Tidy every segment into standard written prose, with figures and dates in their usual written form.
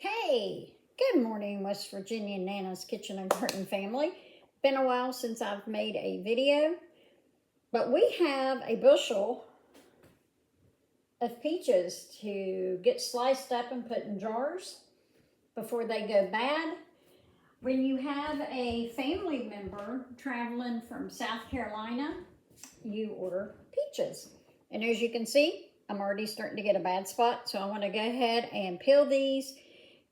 Hey, good morning, West Virginia Nana's Kitchen and Garden family. Been a while since I've made a video, but we have a bushel of peaches to get sliced up and put in jars before they go bad. When you have a family member traveling from South Carolina, you order peaches. And as you can see, I'm already starting to get a bad spot, so I want to go ahead and peel these,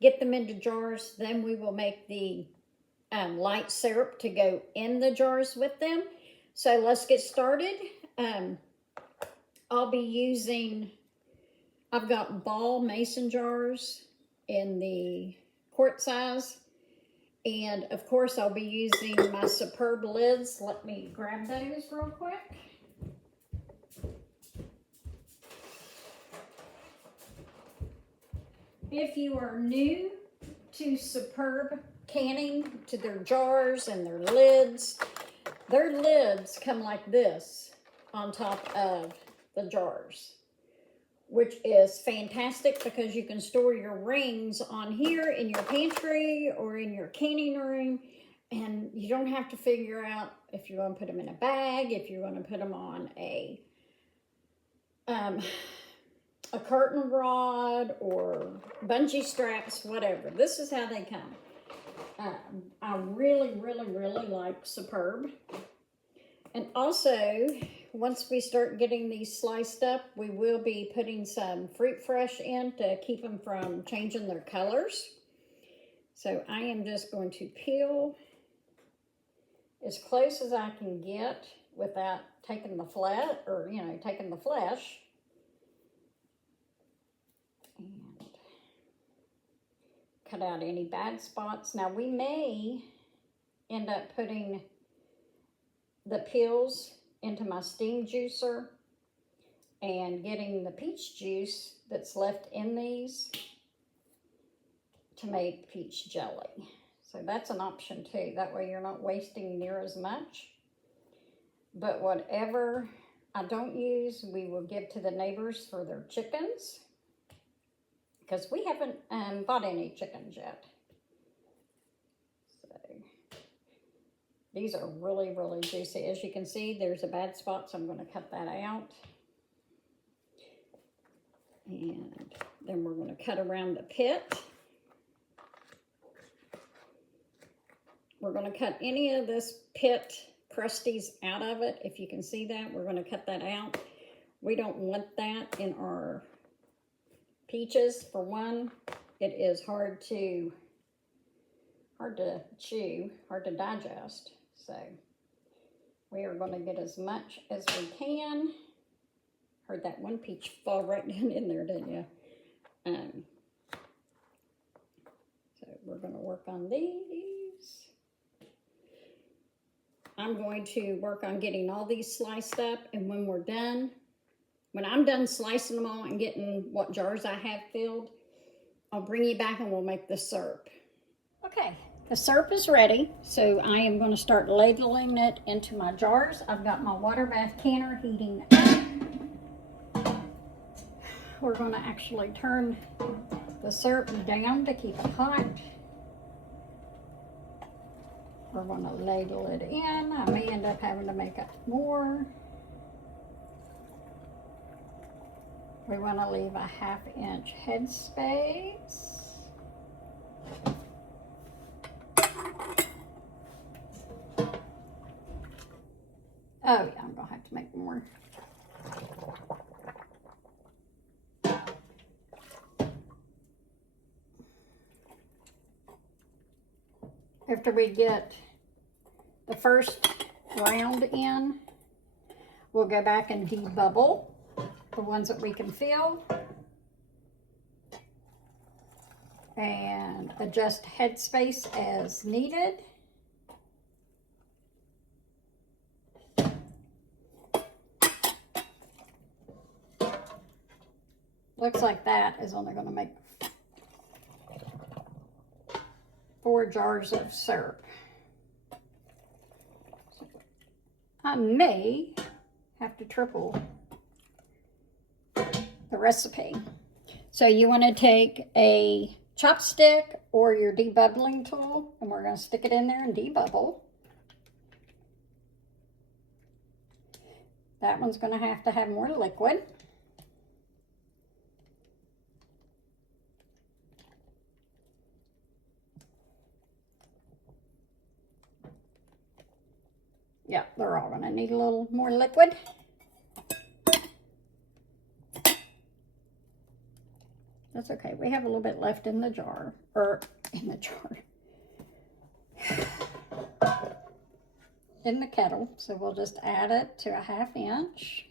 get them into jars. Then we will make the light syrup to go in the jars with them. So let's get started. I'll be using, I've got ball mason jars in the quart size. And of course I'll be using my Superb lids. Let me grab those real quick. If you are new to Superb canning, to their jars and their lids come like this on top of the jars, which is fantastic because you can store your rings on here in your pantry or in your canning room, and you don't have to figure out if you're going to put them in a bag, if you're going to put them on a curtain rod or bungee straps, whatever. This is how they come. I really like Superb. And also, once we start getting these sliced up, we will be putting some Fruit Fresh in to keep them from changing their colors. So I am just going to peel as close as I can get without taking the flat, or taking the flesh. And cut out any bad spots. Now we may end up putting the peels into my steam juicer and getting the peach juice that's left in these to make peach jelly. So that's an option too. That way you're not wasting near as much. But whatever I don't use, we will give to the neighbors for their chickens, because we haven't bought any chickens yet. So these are really juicy. As you can see, there's a bad spot, so I'm going to cut that out. And then we're going to cut around the pit. We're going to cut any of this pit crusties out of it. If you can see that, we're going to cut that out. We don't want that in our peaches. For one, it is hard to chew, hard to digest. So we are going to get as much as we can. Heard that one peach fall right down in there, didn't you? So we're going to work on these. I'm going to work on getting all these sliced up, and when we're done, when I'm done slicing them all and getting what jars I have filled, I'll bring you back and we'll make the syrup. Okay, the syrup is ready, so I am going to start ladling it into my jars. I've got my water bath canner heating up. We're going to actually turn the syrup down to keep it hot. We're going to ladle it in. I may end up having to make up more. We want to leave a 1/2 inch headspace. Oh yeah, I'm going to have to make more. After we get the first round in, we'll go back and debubble the ones that we can fill and adjust headspace as needed. Looks like that is only going to make 4 jars of syrup. I may have to triple the recipe. So you want to take a chopstick or your debubbling tool, and we're going to stick it in there and debubble. That one's going to have more liquid. Yeah, they're all going to need a little more liquid. That's okay. We have a little bit left in the jar, in the kettle. So we'll just add it to a 1/2 inch.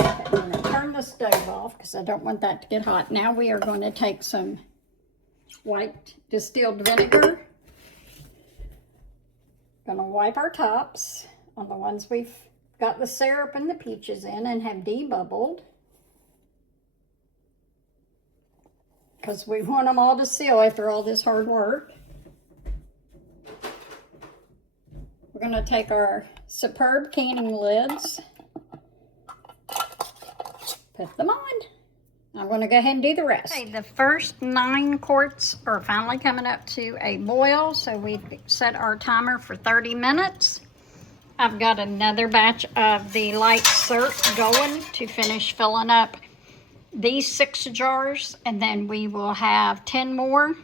Okay, I'm going to turn the stove off because I don't want that to get hot. Now we are going to take some white distilled vinegar. Going to wipe our tops on the ones we've got the syrup and the peaches in and have debubbled, because we want them all to seal after all this hard work. We're going to take our Superb canning lids, put them on. I'm going to go ahead and do the rest. Okay, the first 9 quarts are finally coming up to a boil, so we've set our timer for 30 minutes. I've got another batch of the light syrup going to finish filling up these 6 jars, and then we will have 10 more.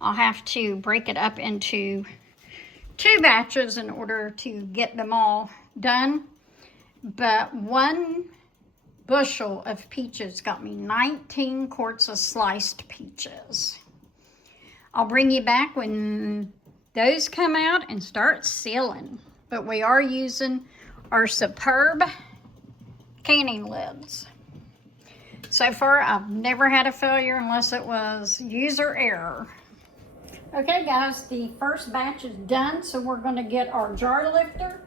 I'll have to break it up into 2 batches in order to get them all done, but 1 bushel of peaches got me 19 quarts of sliced peaches. I'll bring you back when those come out and start sealing. But we are using our Superb canning lids. So far, I've never had a failure unless it was user error. Okay guys, the first batch is done, so we're going to get our jar lifter.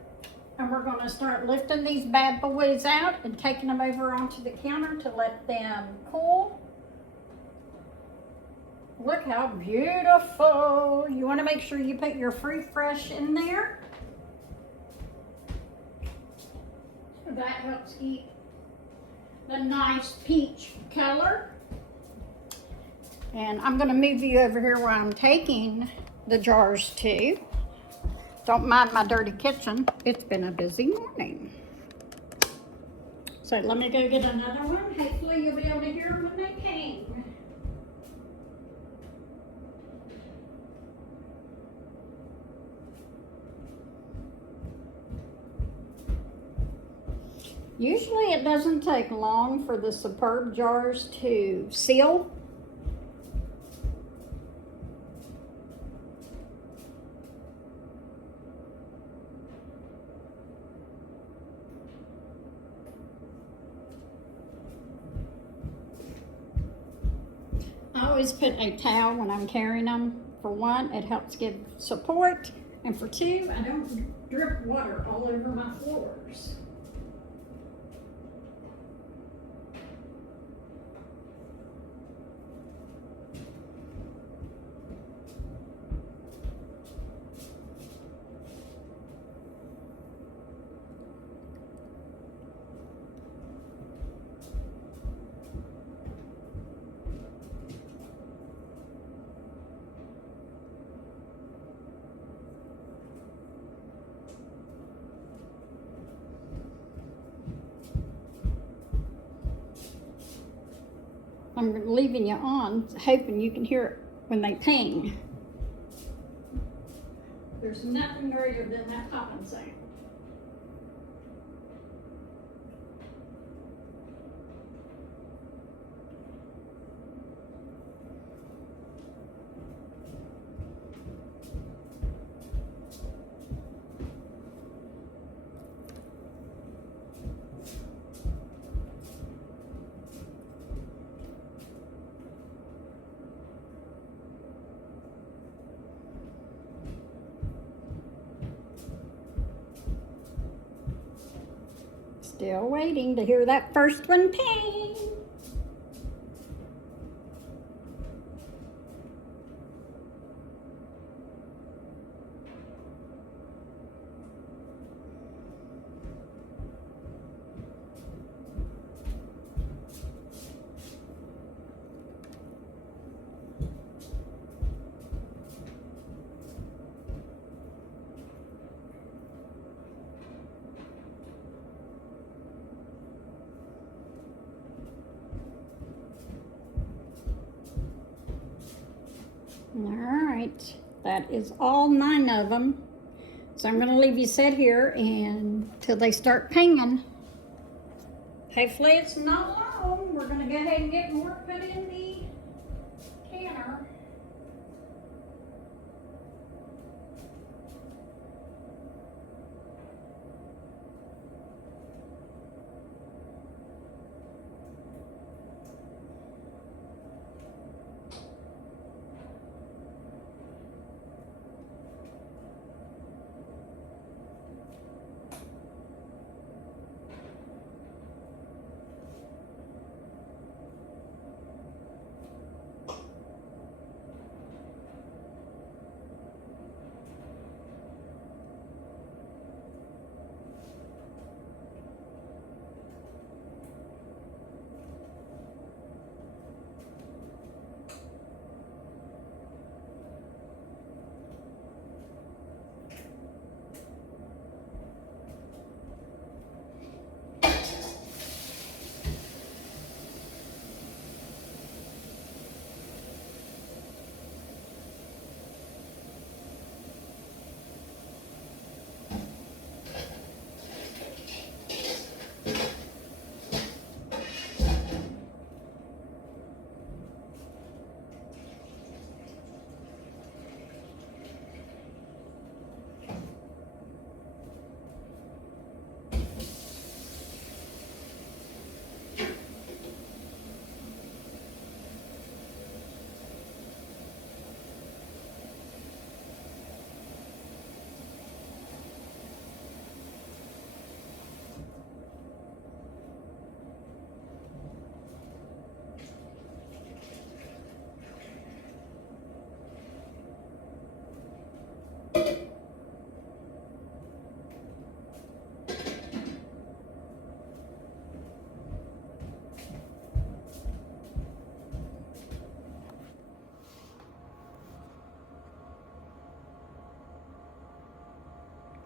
And we're going to start lifting these bad boys out and taking them over onto the counter to let them cool. Look how beautiful. You want to make sure you put your fruit fresh in there. That helps keep the nice peach color. And I'm going to move you over here where I'm taking the jars to. Don't mind my dirty kitchen. It's been a busy morning. So let me go get another one. Hopefully you'll be able to hear them when they ping. Usually it doesn't take long for the Superb jars to seal. I always put a towel when I'm carrying them. For 1, it helps give support, and for 2, I don't drip water all over my floors. I'm leaving you on, hoping you can hear it when they ping. There's nothing greater than that popping sound. Still waiting to hear that first one ping. All right, that is all 9 of them. So I'm gonna leave you sit here until they start pinging. Hopefully it's not long. We're gonna go ahead and get more put in the canner.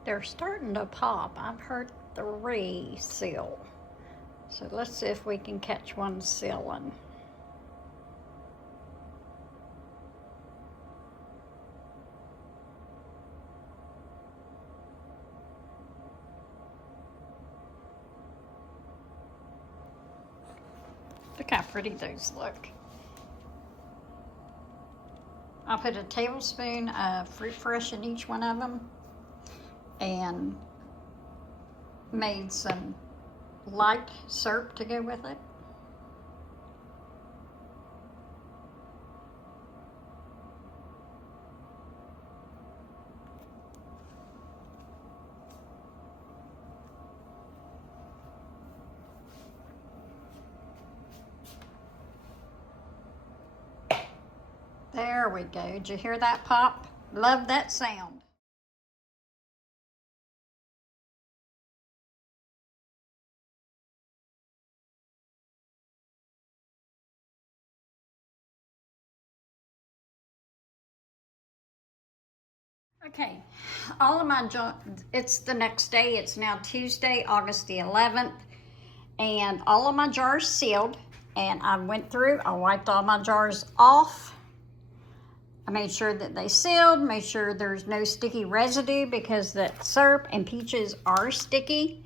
They're starting to pop. I've heard 3 seal. So let's see if we can catch one sealing. Look how pretty those look. I'll put a tablespoon of fruit fresh in each one of them and made some light syrup to go with it. There we go. Did you hear that pop? Love that sound. Okay, all of my it's the next day. It's now Tuesday, August the 11th, and all of my jars sealed. And I went through, I wiped all my jars off. I made sure that they sealed, made sure there's no sticky residue because that syrup and peaches are sticky.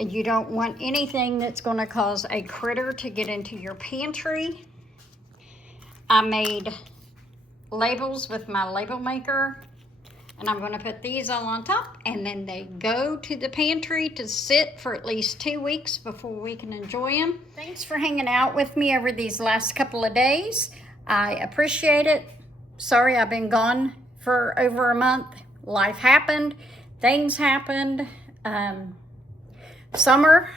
And you don't want anything that's going to cause a critter to get into your pantry. I made labels with my label maker, and I'm going to put these all on top, and then they go to the pantry to sit for at least 2 weeks before we can enjoy them. Thanks for hanging out with me over these last couple of days. I appreciate it. Sorry I've been gone for over a month. Life happened, things happened. Summer,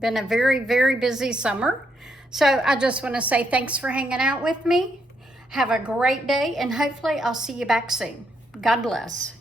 been a very, very busy summer. So I just want to say thanks for hanging out with me. Have a great day, and hopefully I'll see you back soon. God bless.